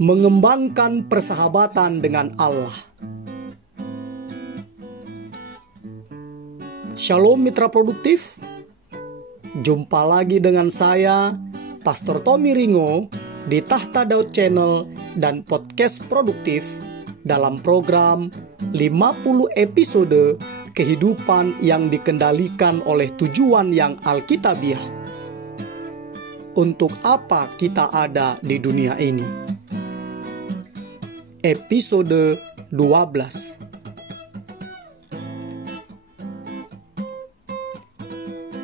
mengembangkan persahabatan dengan Allah. Shalom mitra produktif. Jumpa lagi dengan saya, Pastor Tommy Ringo, di Tahta Daud Channel dan Podcast Produktif dalam program 50 episode kehidupan yang dikendalikan oleh tujuan yang alkitabiah. Untuk apa kita ada di dunia ini? Episode 12.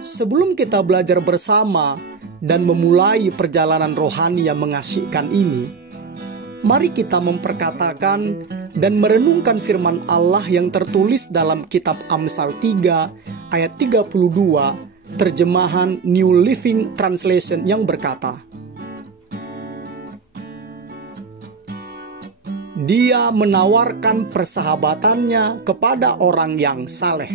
Sebelum kita belajar bersama dan memulai perjalanan rohani yang mengasihkan ini, mari kita memperkatakan dan merenungkan firman Allah yang tertulis dalam kitab Amsal 3 ayat 32, terjemahan New Living Translation yang berkata, Dia menawarkan persahabatannya kepada orang yang saleh.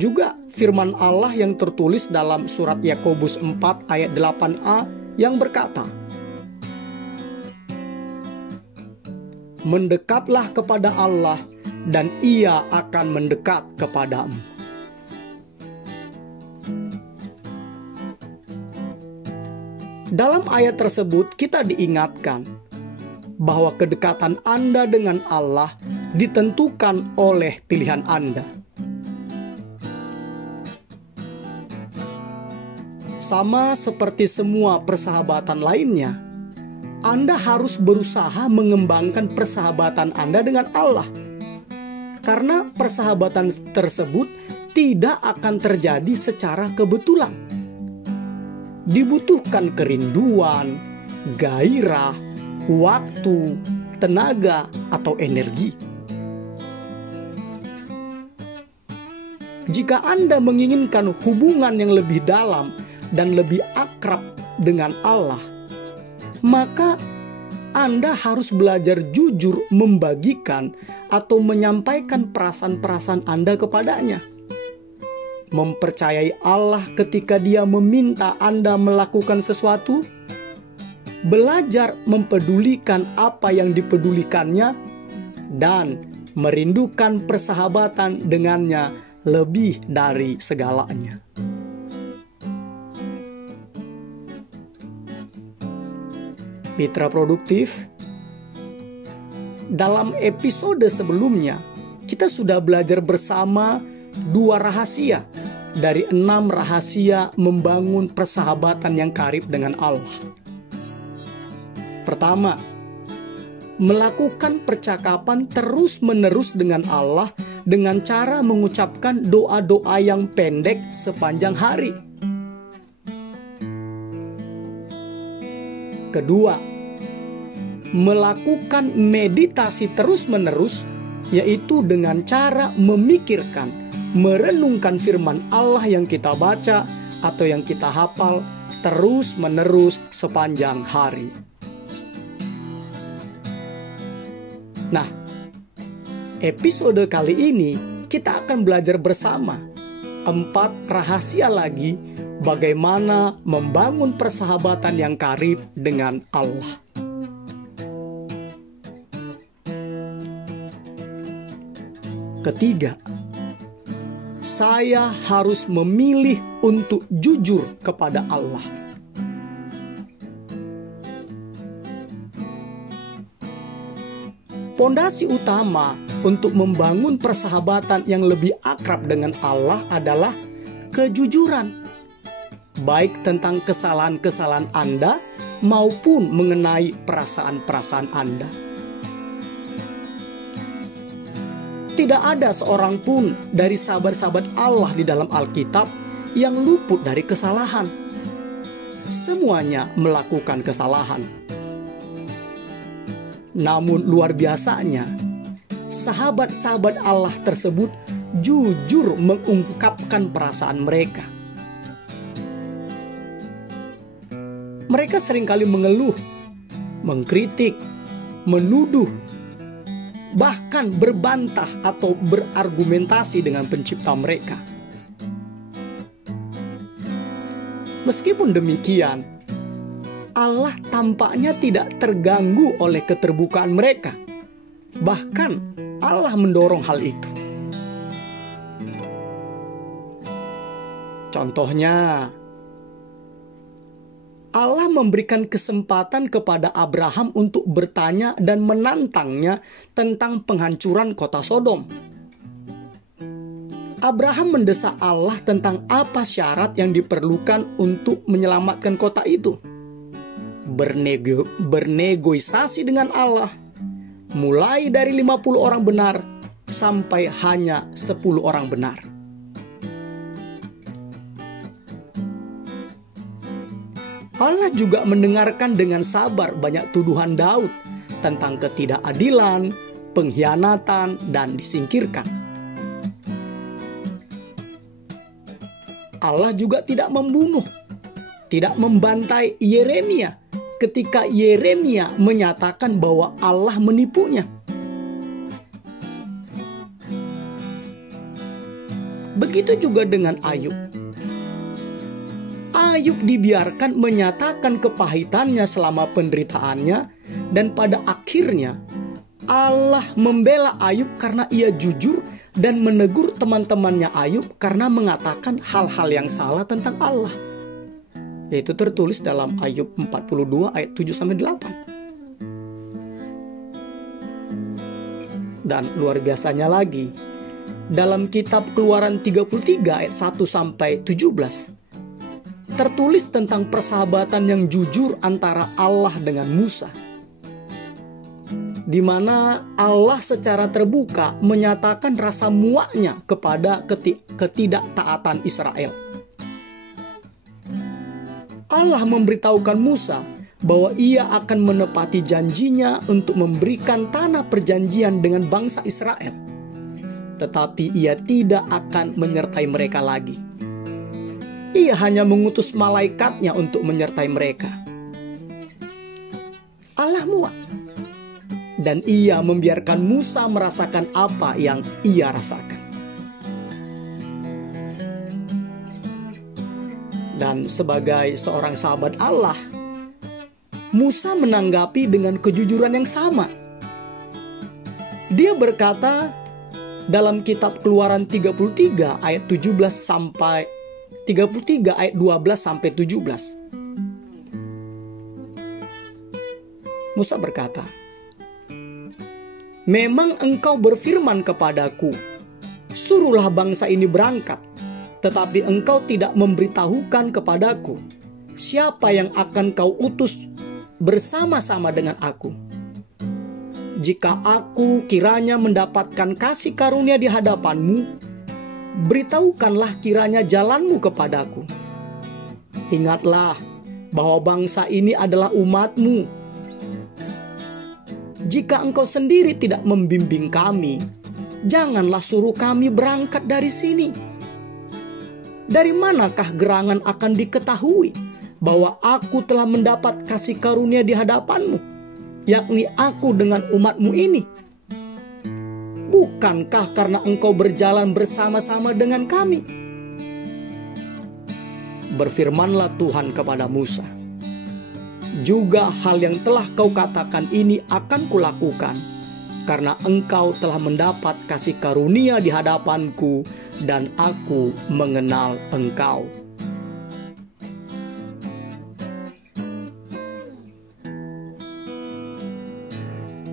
Juga firman Allah yang tertulis dalam surat Yakobus 4 ayat 8a yang berkata, Mendekatlah kepada Allah dan Ia akan mendekat kepadamu. Dalam ayat tersebut kita diingatkan bahwa kedekatan Anda dengan Allah ditentukan oleh pilihan Anda. Sama seperti semua persahabatan lainnya, Anda harus berusaha mengembangkan persahabatan Anda dengan Allah. Karena persahabatan tersebut tidak akan terjadi secara kebetulan. Dibutuhkan kerinduan, gairah, waktu, tenaga, atau energi. Jika Anda menginginkan hubungan yang lebih dalam dan lebih akrab dengan Allah, maka Anda harus belajar jujur membagikan atau menyampaikan perasaan-perasaan Anda kepadanya. Mempercayai Allah ketika Dia meminta Anda melakukan sesuatu, belajar mempedulikan apa yang dipedulikannya, dan merindukan persahabatan dengannya lebih dari segalanya. Mitra produktif, dalam episode sebelumnya kita sudah belajar bersama 2 rahasia dari 6 rahasia membangun persahabatan yang karib dengan Allah. Pertama, melakukan percakapan terus-menerus dengan Allah dengan cara mengucapkan doa-doa yang pendek sepanjang hari. Kedua, melakukan meditasi terus-menerus, yaitu dengan cara memikirkan, merenungkan firman Allah yang kita baca atau yang kita hafal terus-menerus sepanjang hari. Nah, episode kali ini kita akan belajar bersama 4 rahasia lagi bagaimana membangun persahabatan yang karib dengan Allah. Ketiga, saya harus memilih untuk jujur kepada Allah. Pondasi utama untuk membangun persahabatan yang lebih akrab dengan Allah adalah kejujuran, baik tentang kesalahan-kesalahan Anda maupun mengenai perasaan-perasaan Anda. Tidak ada seorang pun dari sahabat-sahabat Allah di dalam Alkitab yang luput dari kesalahan. Semuanya melakukan kesalahan. Namun luar biasanya, sahabat-sahabat Allah tersebut jujur mengungkapkan perasaan mereka. Mereka seringkali mengeluh, mengkritik, menuduh, bahkan berbantah atau berargumentasi dengan pencipta mereka. Meskipun demikian, Allah tampaknya tidak terganggu oleh keterbukaan mereka. Bahkan Allah mendorong hal itu. Contohnya, Allah memberikan kesempatan kepada Abraham untuk bertanya dan menantangnya tentang penghancuran kota Sodom. Abraham mendesak Allah tentang apa syarat yang diperlukan untuk menyelamatkan kota itu. Bernegosiasi dengan Allah, mulai dari 50 orang benar sampai hanya 10 orang benar. Allah juga mendengarkan dengan sabar banyak tuduhan Daud tentang ketidakadilan, pengkhianatan, dan disingkirkan. Allah juga tidak membunuh, tidak membantai Yeremia ketika Yeremia menyatakan bahwa Allah menipunya. Begitu juga dengan Ayub. Ayub dibiarkan menyatakan kepahitannya selama penderitaannya, dan pada akhirnya Allah membela Ayub karena ia jujur dan menegur teman-temannya Ayub karena mengatakan hal-hal yang salah tentang Allah. Yaitu tertulis dalam Ayub 42 ayat 7-8. Dan luar biasanya lagi, dalam kitab Keluaran 33 ayat 1-17, tertulis tentang persahabatan yang jujur antara Allah dengan Musa, di mana Allah secara terbuka menyatakan rasa muaknya kepada ketidaktaatan Israel. Allah memberitahukan Musa bahwa ia akan menepati janjinya untuk memberikan tanah perjanjian dengan bangsa Israel, tetapi ia tidak akan menyertai mereka lagi. Ia hanya mengutus malaikatnya untuk menyertai mereka. Allah muak, dan ia membiarkan Musa merasakan apa yang ia rasakan. Dan sebagai seorang sahabat Allah, Musa menanggapi dengan kejujuran yang sama. Dia berkata dalam kitab Keluaran 33 ayat 33 ayat 12-17. Musa berkata, "Memang engkau berfirman kepadaku, suruhlah bangsa ini berangkat, tetapi engkau tidak memberitahukan kepadaku siapa yang akan kau utus bersama-sama dengan aku. Jika aku kiranya mendapatkan kasih karunia di hadapanmu, beritahukanlah kiranya jalanmu kepadaku. Ingatlah bahwa bangsa ini adalah umatmu. Jika engkau sendiri tidak membimbing kami, janganlah suruh kami berangkat dari sini. Dari manakah gerangan akan diketahui bahwa aku telah mendapat kasih karunia di hadapanmu, yakni aku dengan umatmu ini? Bukankah karena engkau berjalan bersama-sama dengan kami?" Berfirmanlah Tuhan kepada Musa, "Juga hal yang telah kau katakan ini akan kulakukan, karena engkau telah mendapat kasih karunia di hadapanku, dan aku mengenal engkau."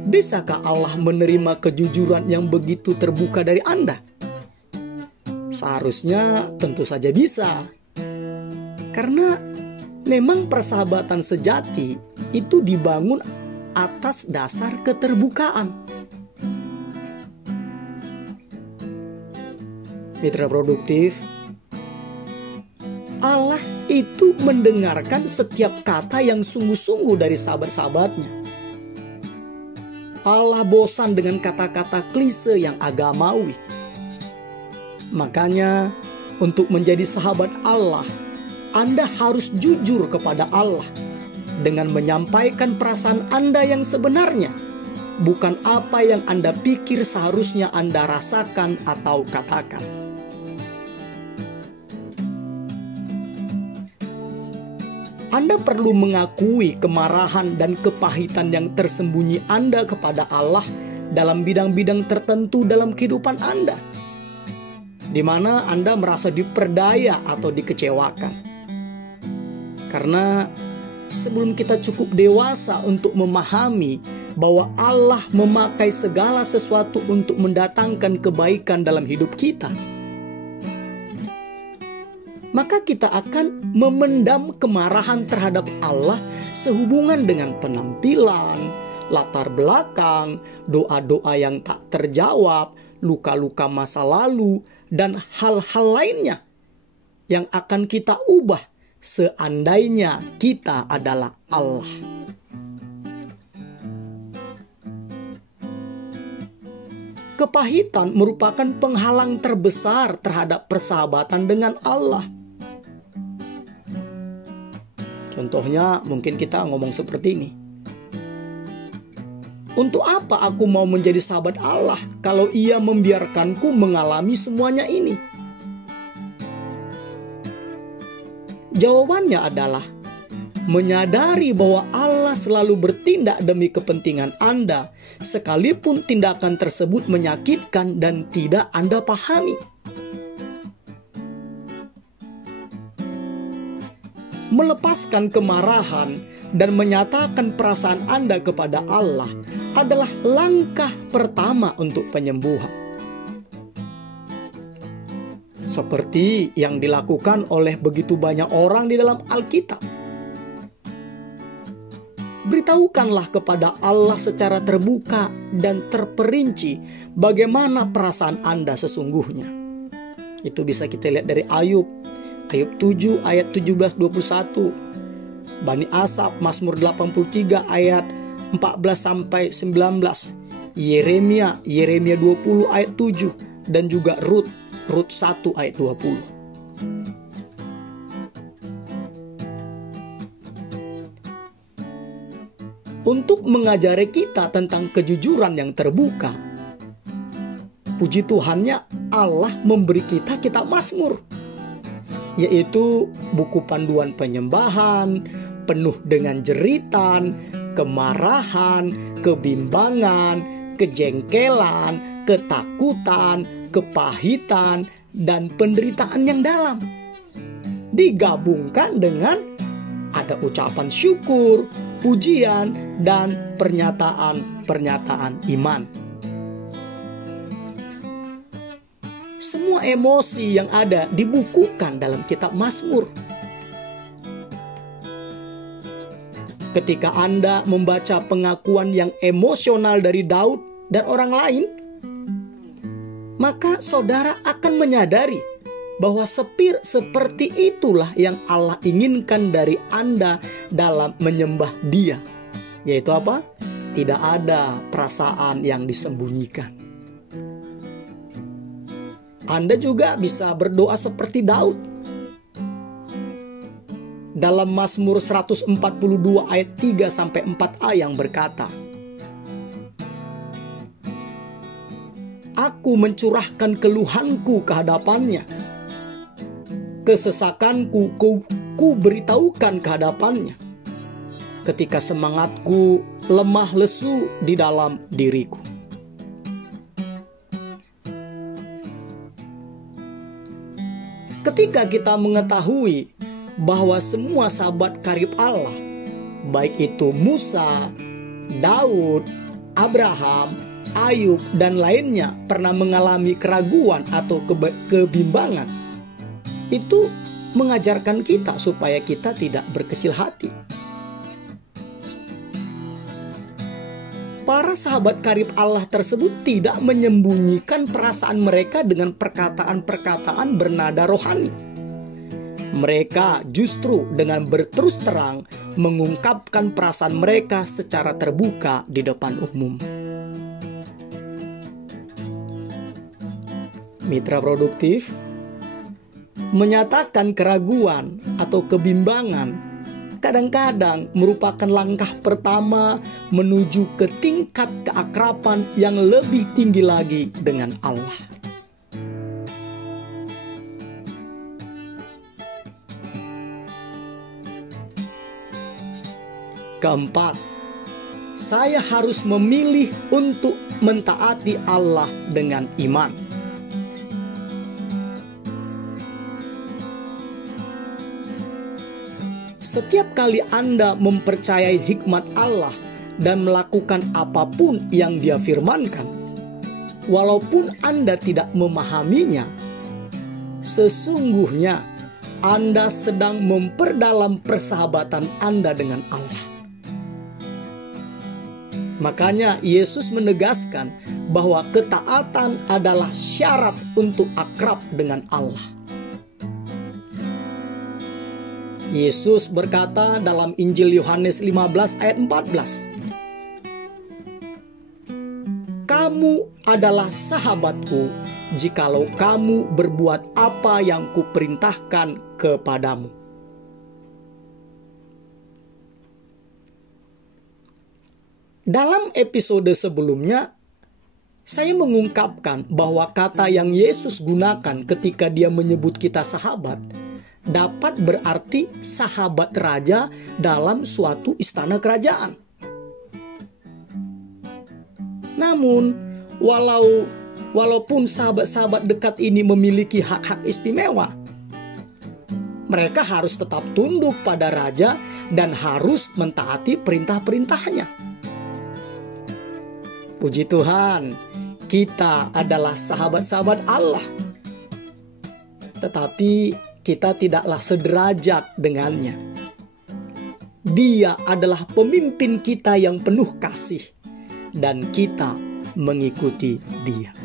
Bisakah Allah menerima kejujuran yang begitu terbuka dari Anda? Seharusnya tentu saja bisa. Karena memang persahabatan sejati itu dibangun atas dasar keterbukaan. Mitra produktif, Allah itu mendengarkan setiap kata yang sungguh-sungguh dari sahabat-sahabatnya. Allah bosan dengan kata-kata klise yang agamawi. Makanya, untuk menjadi sahabat Allah, Anda harus jujur kepada Allah dengan menyampaikan perasaan Anda yang sebenarnya, bukan apa yang Anda pikir seharusnya Anda rasakan atau katakan. Anda perlu mengakui kemarahan dan kepahitan yang tersembunyi Anda kepada Allah dalam bidang-bidang tertentu dalam kehidupan Anda, di mana Anda merasa diperdaya atau dikecewakan. Karena sebelum kita cukup dewasa untuk memahami bahwa Allah memakai segala sesuatu untuk mendatangkan kebaikan dalam hidup kita, maka kita akan memendam kemarahan terhadap Allah sehubungan dengan penampilan, latar belakang, doa-doa yang tak terjawab, luka-luka masa lalu, dan hal-hal lainnya yang akan kita ubah seandainya kita adalah Allah. Kepahitan merupakan penghalang terbesar terhadap persahabatan dengan Allah. Contohnya mungkin kita ngomong seperti ini. Untuk apa aku mau menjadi sahabat Allah kalau Ia membiarkanku mengalami semuanya ini? Jawabannya adalah menyadari bahwa Allah selalu bertindak demi kepentingan Anda, sekalipun tindakan tersebut menyakitkan dan tidak Anda pahami. Melepaskan kemarahan dan menyatakan perasaan Anda kepada Allah adalah langkah pertama untuk penyembuhan. Seperti yang dilakukan oleh begitu banyak orang di dalam Alkitab. Beritahukanlah kepada Allah secara terbuka dan terperinci bagaimana perasaan Anda sesungguhnya. Itu bisa kita lihat dari Ayub 7 ayat 17-21. Bani Asaf Mazmur 83 ayat 14-19. Yeremia 20 ayat 7. Dan juga Rut 1 ayat 20. Untuk mengajari kita tentang kejujuran yang terbuka, puji Tuhannya Allah memberi kita kitab Mazmur, yaitu buku panduan penyembahan, penuh dengan jeritan, kemarahan, kebimbangan, kejengkelan, ketakutan, kepahitan, dan penderitaan yang dalam. Digabungkan dengan ada ucapan syukur, pujian, dan pernyataan iman. Semua emosi yang ada dibukukan dalam kitab Mazmur. Ketika Anda membaca pengakuan yang emosional dari Daud dan orang lain, maka saudara akan menyadari bahwa seperti itulah yang Allah inginkan dari Anda dalam menyembah Dia. Yaitu apa? Tidak ada perasaan yang disembunyikan. Anda juga bisa berdoa seperti Daud. Dalam Mazmur 142 ayat 3-4a yang berkata, Aku mencurahkan keluhanku ke hadapannya. Kesesakanku ku beritahukan ke hadapannya. Ketika semangatku lemah lesu di dalam diriku. Ketika kita mengetahui bahwa semua sahabat karib Allah, baik itu Musa, Daud, Abraham, Ayub, dan lainnya pernah mengalami keraguan atau kebimbangan, itu mengajarkan kita supaya kita tidak berkecil hati. Para sahabat karib Allah tersebut tidak menyembunyikan perasaan mereka dengan perkataan-perkataan bernada rohani. Mereka justru dengan berterus terang mengungkapkan perasaan mereka secara terbuka di depan umum. Mitra produktif, menyatakan keraguan atau kebimbangan kadang-kadang merupakan langkah pertama menuju ke tingkat keakraban yang lebih tinggi lagi dengan Allah. Keempat, saya harus memilih untuk mentaati Allah dengan iman. Setiap kali Anda mempercayai hikmat Allah dan melakukan apapun yang Dia firmankan, walaupun Anda tidak memahaminya, sesungguhnya Anda sedang memperdalam persahabatan Anda dengan Allah. Makanya Yesus menegaskan bahwa ketaatan adalah syarat untuk akrab dengan Allah. Yesus berkata dalam Injil Yohanes 15 ayat 14, "Kamu adalah sahabatku jikalau kamu berbuat apa yang kuperintahkan kepadamu." Dalam episode sebelumnya, saya mengungkapkan bahwa kata yang Yesus gunakan ketika Dia menyebut kita sahabat dapat berarti sahabat raja dalam suatu istana kerajaan. Namun, walaupun sahabat-sahabat dekat ini memiliki hak-hak istimewa, mereka harus tetap tunduk pada raja dan harus mentaati perintah-perintahnya. Puji Tuhan, kita adalah sahabat-sahabat Allah. Tetapi kita tidaklah sederajat dengannya. Dia adalah pemimpin kita yang penuh kasih, dan kita mengikuti Dia.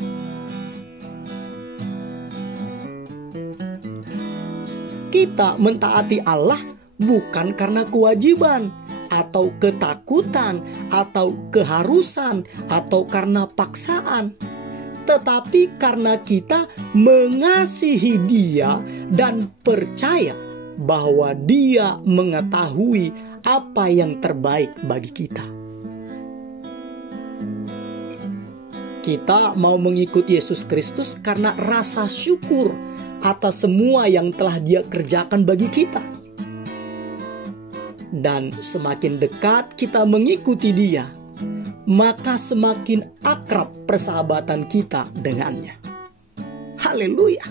Kita mentaati Allah bukan karena kewajiban, atau ketakutan, atau keharusan, atau karena paksaan, tetapi karena kita mengasihi Dia dan percaya bahwa Dia mengetahui apa yang terbaik bagi kita. Kita mau mengikuti Yesus Kristus karena rasa syukur atas semua yang telah Dia kerjakan bagi kita. Dan semakin dekat kita mengikuti Dia, maka semakin akrab persahabatan kita dengannya. Haleluya.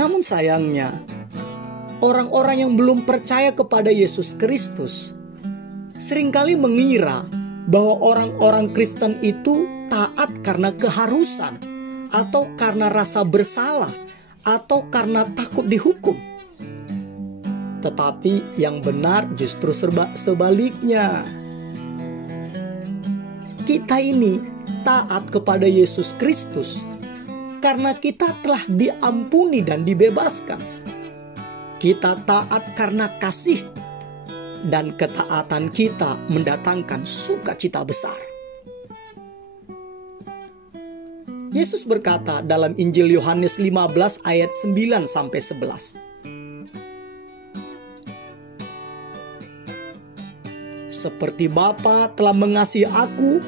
Namun sayangnya, orang-orang yang belum percaya kepada Yesus Kristus seringkali mengira bahwa orang-orang Kristen itu taat karena keharusan, atau karena rasa bersalah, atau karena takut dihukum. Tetapi yang benar justru sebaliknya. Kita ini taat kepada Yesus Kristus karena kita telah diampuni dan dibebaskan. Kita taat karena kasih, dan ketaatan kita mendatangkan sukacita besar. Yesus berkata dalam Injil Yohanes 15 ayat 9-11. Seperti Bapa telah mengasihi aku,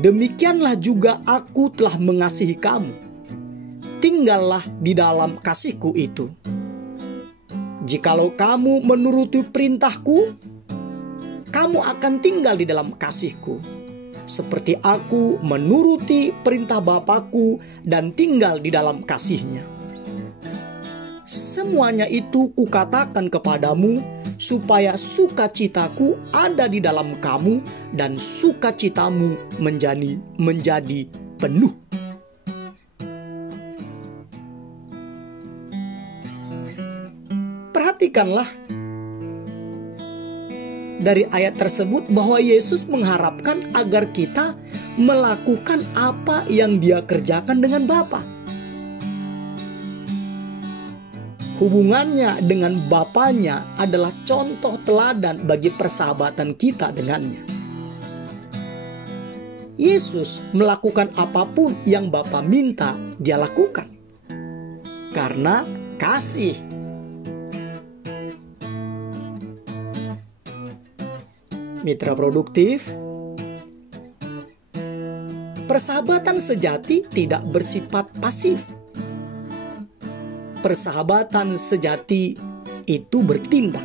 demikianlah juga aku telah mengasihi kamu. Tinggallah di dalam kasihku itu. Jikalau kamu menuruti perintahku, kamu akan tinggal di dalam kasihku. Seperti aku menuruti perintah Bapakku dan tinggal di dalam kasihnya. Semuanya itu kukatakan kepadamu, supaya sukacitaku ada di dalam kamu, dan sukacitamu menjadi penuh. Perhatikanlah dari ayat tersebut bahwa Yesus mengharapkan agar kita melakukan apa yang Dia kerjakan dengan Bapa. Hubungannya dengan Bapanya adalah contoh teladan bagi persahabatan kita dengannya. Yesus melakukan apapun yang Bapa minta Dia lakukan karena kasih. Mitra produktif, persahabatan sejati tidak bersifat pasif. persahabatan sejati itu bertindak.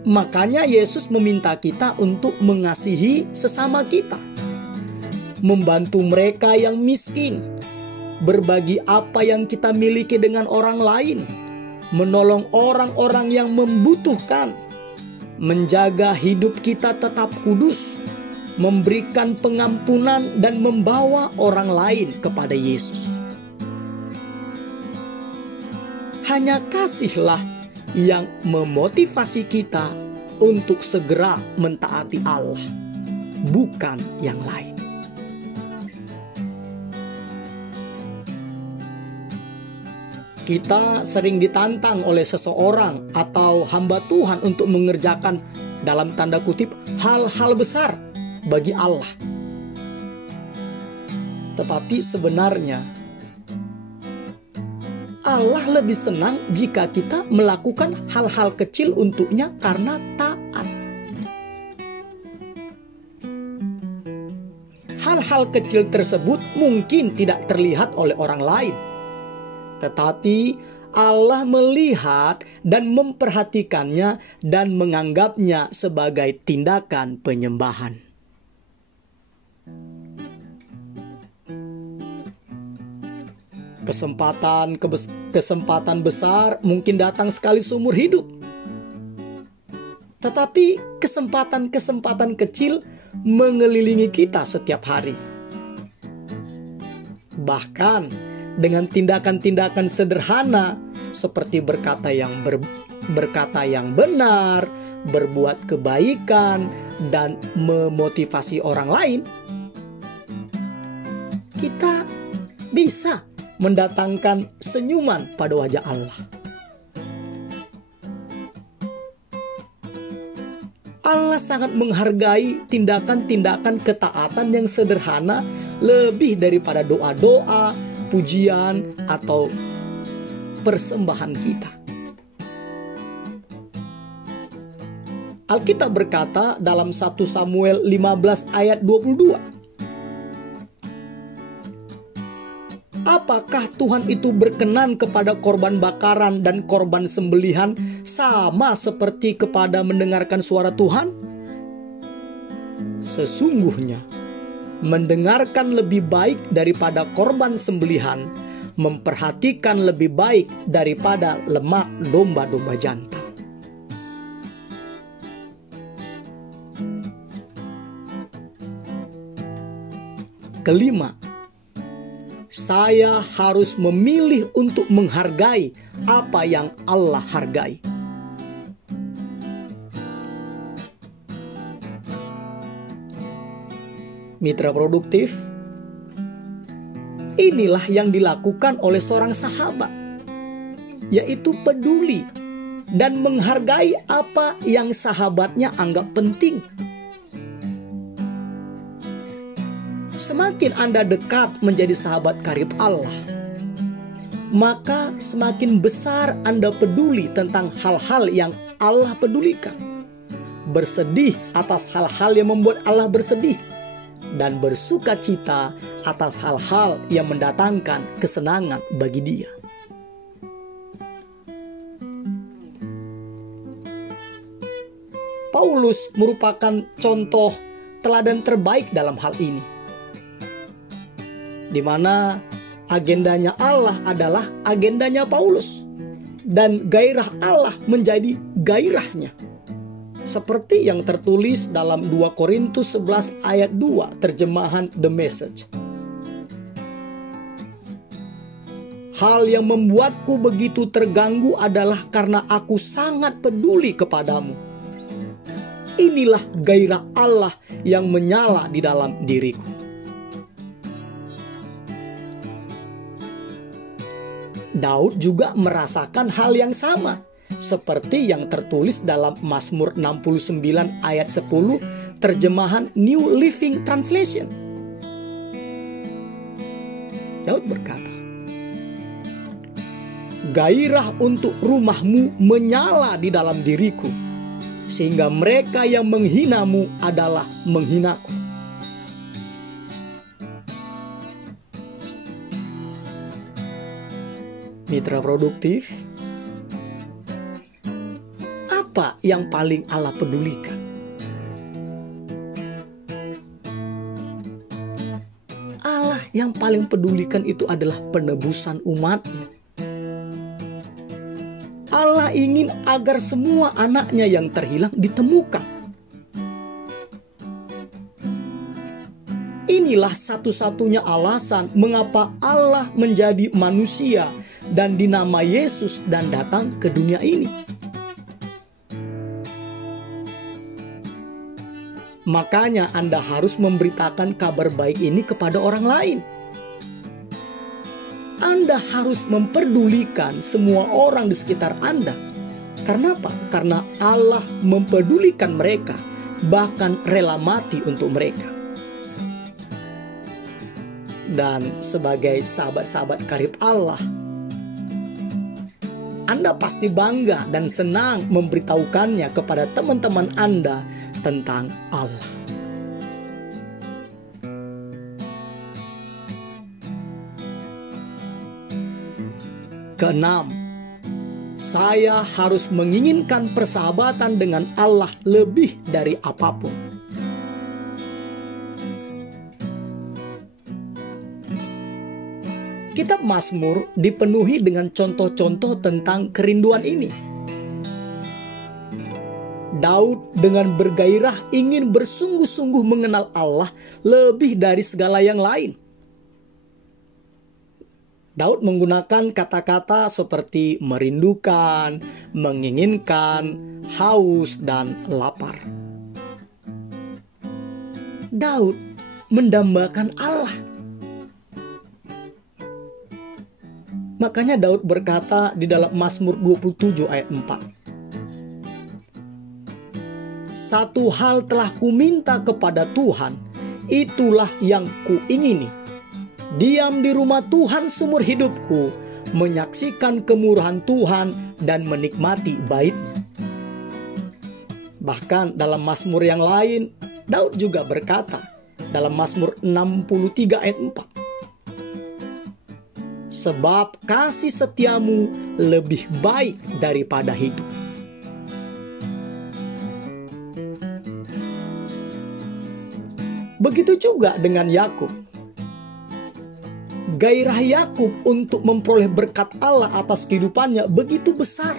Makanya Yesus meminta kita untuk mengasihi sesama kita, membantu mereka yang miskin, berbagi apa yang kita miliki dengan orang lain, menolong orang-orang yang membutuhkan, menjaga hidup kita tetap kudus, memberikan pengampunan dan membawa orang lain kepada Yesus. Hanya kasihlah yang memotivasi kita untuk segera mentaati Allah, bukan yang lain. Kita sering ditantang oleh seseorang atau hamba Tuhan untuk mengerjakan dalam tanda kutip hal-hal besar bagi Allah. Tetapi sebenarnya Allah lebih senang jika kita melakukan hal-hal kecil untuknya karena taat. Hal-hal kecil tersebut mungkin tidak terlihat oleh orang lain, tetapi Allah melihat dan memperhatikannya dan menganggapnya sebagai tindakan penyembahan. Kesempatan besar mungkin datang sekali seumur hidup. Tetapi kesempatan-kesempatan kecil mengelilingi kita setiap hari. Bahkan dengan tindakan-tindakan sederhana seperti berkata yang benar, berbuat kebaikan, dan memotivasi orang lain, kita bisa mendatangkan senyuman pada wajah Allah. Allah sangat menghargai tindakan-tindakan ketaatan yang sederhana lebih daripada doa-doa, pujian, atau persembahan kita. Alkitab berkata dalam 1 Samuel 15 ayat 22, apakah Tuhan itu berkenan kepada korban bakaran dan korban sembelihan sama seperti kepada mendengarkan suara Tuhan? Sesungguhnya, mendengarkan lebih baik daripada korban sembelihan, memperhatikan lebih baik daripada lemak domba-domba jantan. Kelima, saya harus memilih untuk menghargai apa yang Allah hargai. Mitra produktif, inilah yang dilakukan oleh seorang sahabat, yaitu peduli dan menghargai apa yang sahabatnya anggap penting. Semakin Anda dekat menjadi sahabat karib Allah, maka semakin besar Anda peduli tentang hal-hal yang Allah pedulikan, bersedih atas hal-hal yang membuat Allah bersedih, dan bersuka cita atas hal-hal yang mendatangkan kesenangan bagi Dia. Paulus merupakan contoh teladan terbaik dalam hal ini, di mana agendanya Allah adalah agendanya Paulus, dan gairah Allah menjadi gairahnya. Seperti yang tertulis dalam 2 Korintus 11 ayat 2 terjemahan The Message. Hal yang membuatku begitu terganggu adalah karena aku sangat peduli kepadamu. Inilah gairah Allah yang menyala di dalam diriku. Daud juga merasakan hal yang sama, seperti yang tertulis dalam Mazmur 69 ayat 10 terjemahan New Living Translation. Daud berkata, gairah untuk rumahmu menyala di dalam diriku, sehingga mereka yang menghinamu adalah menghinaku. Mitra produktif, apa yang paling Allah pedulikan? Allah yang paling pedulikan itu adalah penebusan umatnya. Allah ingin agar semua anaknya yang terhilang ditemukan. Inilah satu-satunya alasan mengapa Allah menjadi manusia dan dinama Yesus dan datang ke dunia ini. Makanya Anda harus memberitakan kabar baik ini kepada orang lain. Anda harus memperdulikan semua orang di sekitar Anda. Karena apa? Karena Allah mempedulikan mereka, bahkan rela mati untuk mereka. Dan sebagai sahabat-sahabat karib Allah, Anda pasti bangga dan senang memberitahukannya kepada teman-teman Anda tentang Allah. Keenam, saya harus menginginkan persahabatan dengan Allah lebih dari apapun. Kitab Mazmur dipenuhi dengan contoh-contoh tentang kerinduan ini. Daud dengan bergairah ingin bersungguh-sungguh mengenal Allah lebih dari segala yang lain. Daud menggunakan kata-kata seperti merindukan, menginginkan, haus, dan lapar. Daud mendambakan Allah. Makanya Daud berkata di dalam Mazmur 27 ayat 4. Satu hal telah kuminta kepada Tuhan, itulah yang kuingini. Diam di rumah Tuhan seumur hidupku, menyaksikan kemurahan Tuhan dan menikmati bait-Nya. Bahkan dalam Mazmur yang lain, Daud juga berkata dalam Mazmur 63 ayat 4. Sebab kasih setiamu lebih baik daripada hidup. Begitu juga dengan Yakub. Gairah Yakub untuk memperoleh berkat Allah atas kehidupannya begitu besar,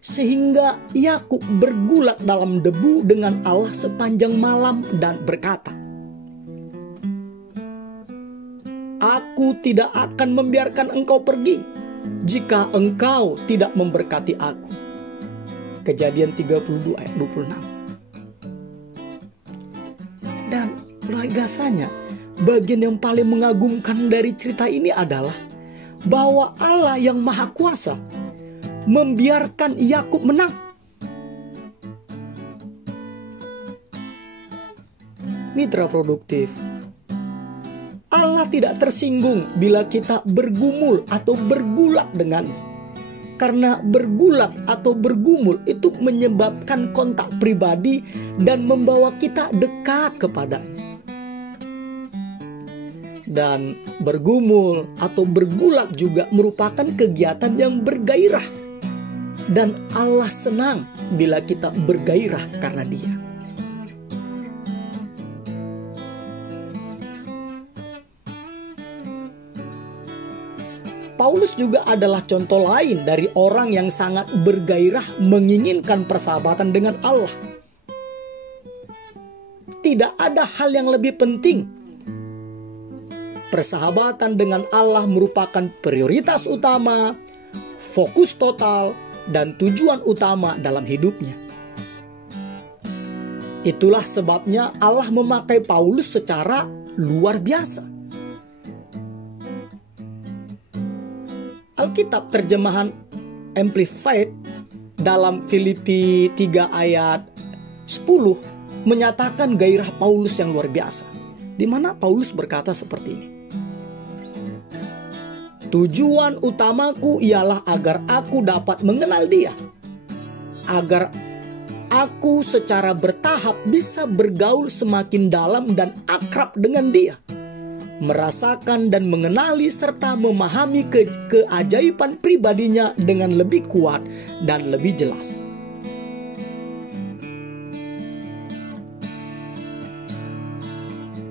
sehingga Yakub bergulat dalam debu dengan Allah sepanjang malam dan berkata, Aku tidak akan membiarkan engkau pergi jika engkau tidak memberkati aku. Kejadian 32 ayat 26. Dan luar biasanya, bagian yang paling mengagumkan dari cerita ini adalah bahwa Allah yang Maha Kuasa membiarkan Yakub menang. Mitra produktif, Allah tidak tersinggung bila kita bergumul atau bergulat dengannya. Karena bergulat atau bergumul itu menyebabkan kontak pribadi dan membawa kita dekat kepadanya. Dan bergumul atau bergulat juga merupakan kegiatan yang bergairah. Dan Allah senang bila kita bergairah karena Dia. Paulus juga adalah contoh lain dari orang yang sangat bergairah menginginkan persahabatan dengan Allah. Tidak ada hal yang lebih penting. Persahabatan dengan Allah merupakan prioritas utama, fokus total, dan tujuan utama dalam hidupnya. Itulah sebabnya Allah memakai Paulus secara luar biasa. Alkitab terjemahan Amplified dalam Filipi 3 ayat 10 menyatakan gairah Paulus yang luar biasa, di mana Paulus berkata seperti ini. Tujuan utamaku ialah agar aku dapat mengenal Dia, agar aku secara bertahap bisa bergaul semakin dalam dan akrab dengan Dia, merasakan dan mengenali serta memahami keajaiban pribadinya dengan lebih kuat dan lebih jelas.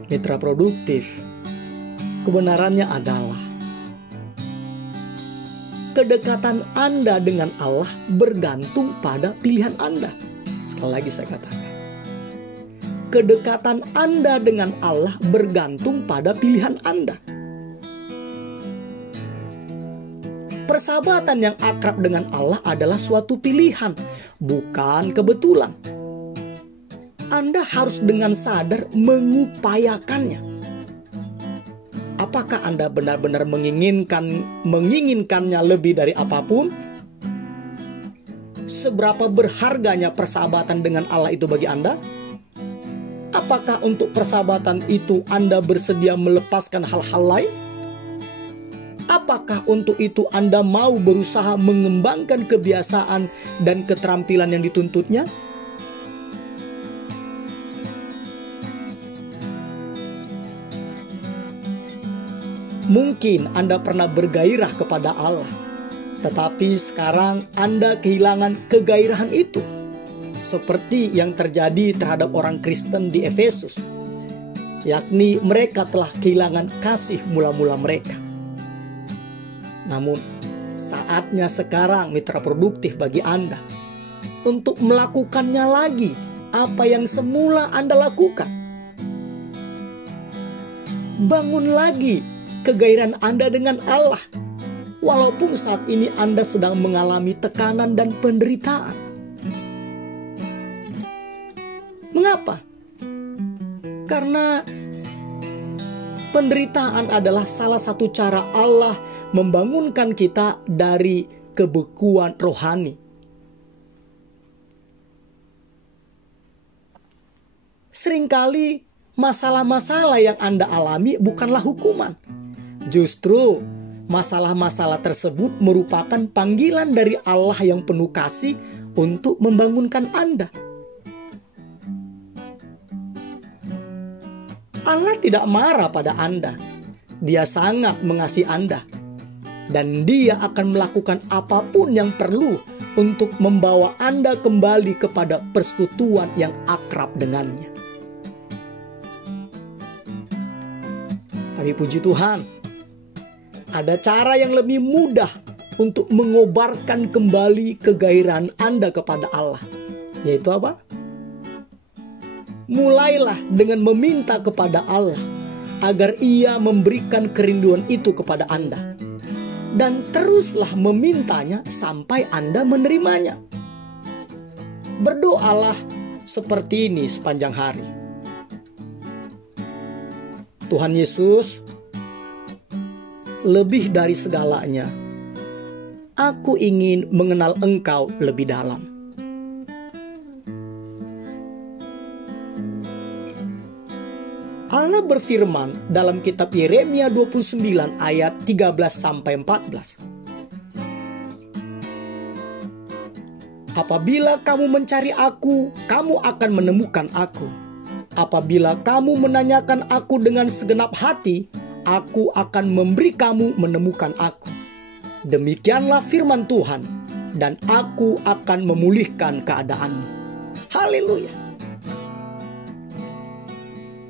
Mitra produktif, kebenarannya adalah kedekatan Anda dengan Allah bergantung pada pilihan Anda. Sekali lagi saya katakan, kedekatan Anda dengan Allah bergantung pada pilihan Anda. Persahabatan yang akrab dengan Allah adalah suatu pilihan, bukan kebetulan. Anda harus dengan sadar mengupayakannya. Apakah Anda benar-benar menginginkannya lebih dari apapun? Seberapa berharganya persahabatan dengan Allah itu bagi Anda? Apakah untuk persahabatan itu Anda bersedia melepaskan hal-hal lain? Apakah untuk itu Anda mau berusaha mengembangkan kebiasaan dan keterampilan yang dituntutnya? Mungkin Anda pernah bergairah kepada Allah, tetapi sekarang Anda kehilangan kegairahan itu. Seperti yang terjadi terhadap orang Kristen di Efesus, yakni mereka telah kehilangan kasih mula-mula mereka. Namun, saatnya sekarang mitra produktif bagi Anda untuk melakukannya lagi apa yang semula Anda lakukan. Bangun lagi kegairahan Anda dengan Allah, walaupun saat ini Anda sedang mengalami tekanan dan penderitaan. Mengapa? Karena penderitaan adalah salah satu cara Allah membangunkan kita dari kebekuan rohani. Seringkali masalah-masalah yang Anda alami bukanlah hukuman. Justru masalah-masalah tersebut merupakan panggilan dari Allah yang penuh kasih untuk membangunkan Anda. Allah tidak marah pada Anda. Dia sangat mengasihi Anda. Dan Dia akan melakukan apapun yang perlu untuk membawa Anda kembali kepada persekutuan yang akrab dengannya. Tapi puji Tuhan, ada cara yang lebih mudah untuk mengobarkan kembali kegairahan Anda kepada Allah. Yaitu apa? Mulailah dengan meminta kepada Allah agar Ia memberikan kerinduan itu kepada Anda. Dan teruslah memintanya sampai Anda menerimanya. Berdoalah seperti ini sepanjang hari. Tuhan Yesus, lebih dari segalanya, aku ingin mengenal Engkau lebih dalam. Allah berfirman dalam kitab Yeremia 29 ayat 13-14. Apabila kamu mencari aku, kamu akan menemukan aku. Apabila kamu menanyakan aku dengan segenap hati, aku akan memberi kamu menemukan aku. Demikianlah firman Tuhan, dan aku akan memulihkan keadaanmu. Haleluya.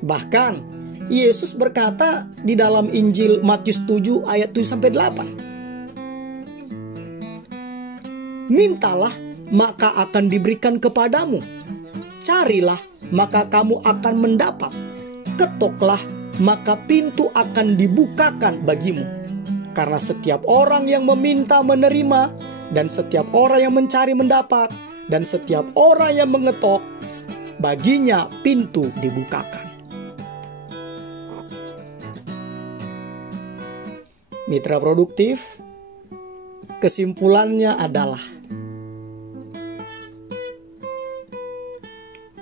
Bahkan Yesus berkata di dalam Injil Matius 7 ayat 7-8. Mintalah, maka akan diberikan kepadamu. Carilah, maka kamu akan mendapat. Ketoklah, maka pintu akan dibukakan bagimu. Karena setiap orang yang meminta menerima, dan setiap orang yang mencari mendapat, dan setiap orang yang mengetok, baginya pintu dibukakan. Mitra produktif, kesimpulannya adalah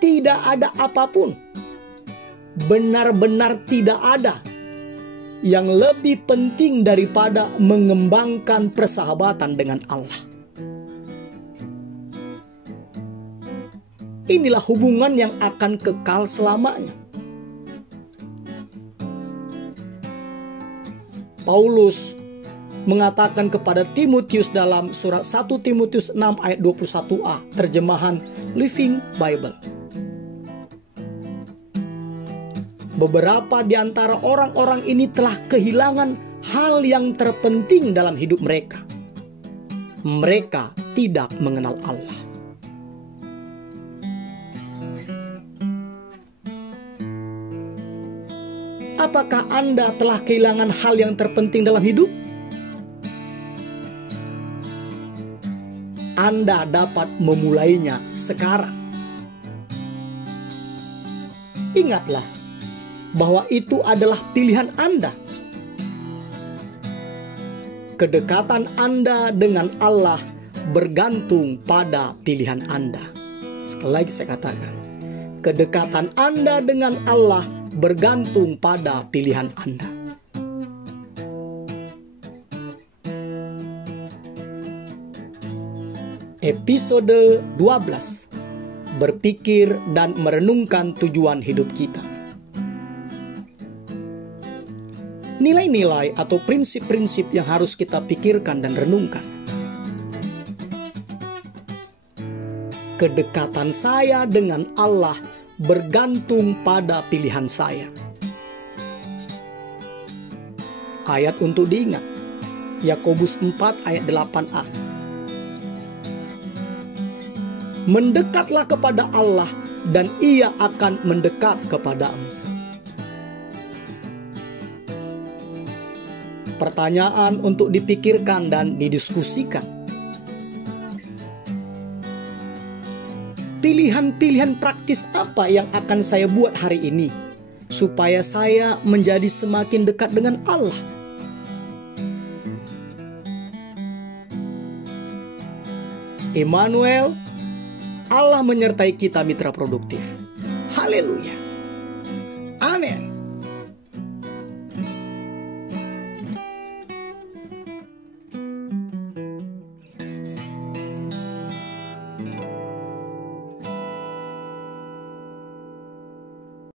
tidak ada apapun, benar-benar tidak ada yang lebih penting daripada mengembangkan persahabatan dengan Allah. Inilah hubungan yang akan kekal selamanya. Paulus mengatakan kepada Timotius dalam surat 1 Timotius 6 ayat 21a, terjemahan Living Bible. Beberapa di antara orang-orang ini telah kehilangan hal yang terpenting dalam hidup mereka. Mereka tidak mengenal Allah. Apakah Anda telah kehilangan hal yang terpenting dalam hidup? Anda dapat memulainya sekarang. Ingatlah bahwa itu adalah pilihan Anda. Kedekatan Anda dengan Allah bergantung pada pilihan Anda. Sekali lagi saya katakan, kedekatan Anda dengan Allah bergantung pada pilihan Anda. Episode 12. Berpikir dan merenungkan tujuan hidup kita. Nilai-nilai atau prinsip-prinsip yang harus kita pikirkan dan renungkan. Kedekatan saya dengan Allah bergantung pada pilihan saya. Ayat untuk diingat, Yakobus 4 ayat 8a. Mendekatlah kepada Allah dan Ia akan mendekat kepadamu. Pertanyaan untuk dipikirkan dan didiskusikan. Pilihan-pilihan praktis apa yang akan saya buat hari ini supaya saya menjadi semakin dekat dengan Allah? Immanuel, Allah menyertai kita mitra produktif. Haleluya. Amin.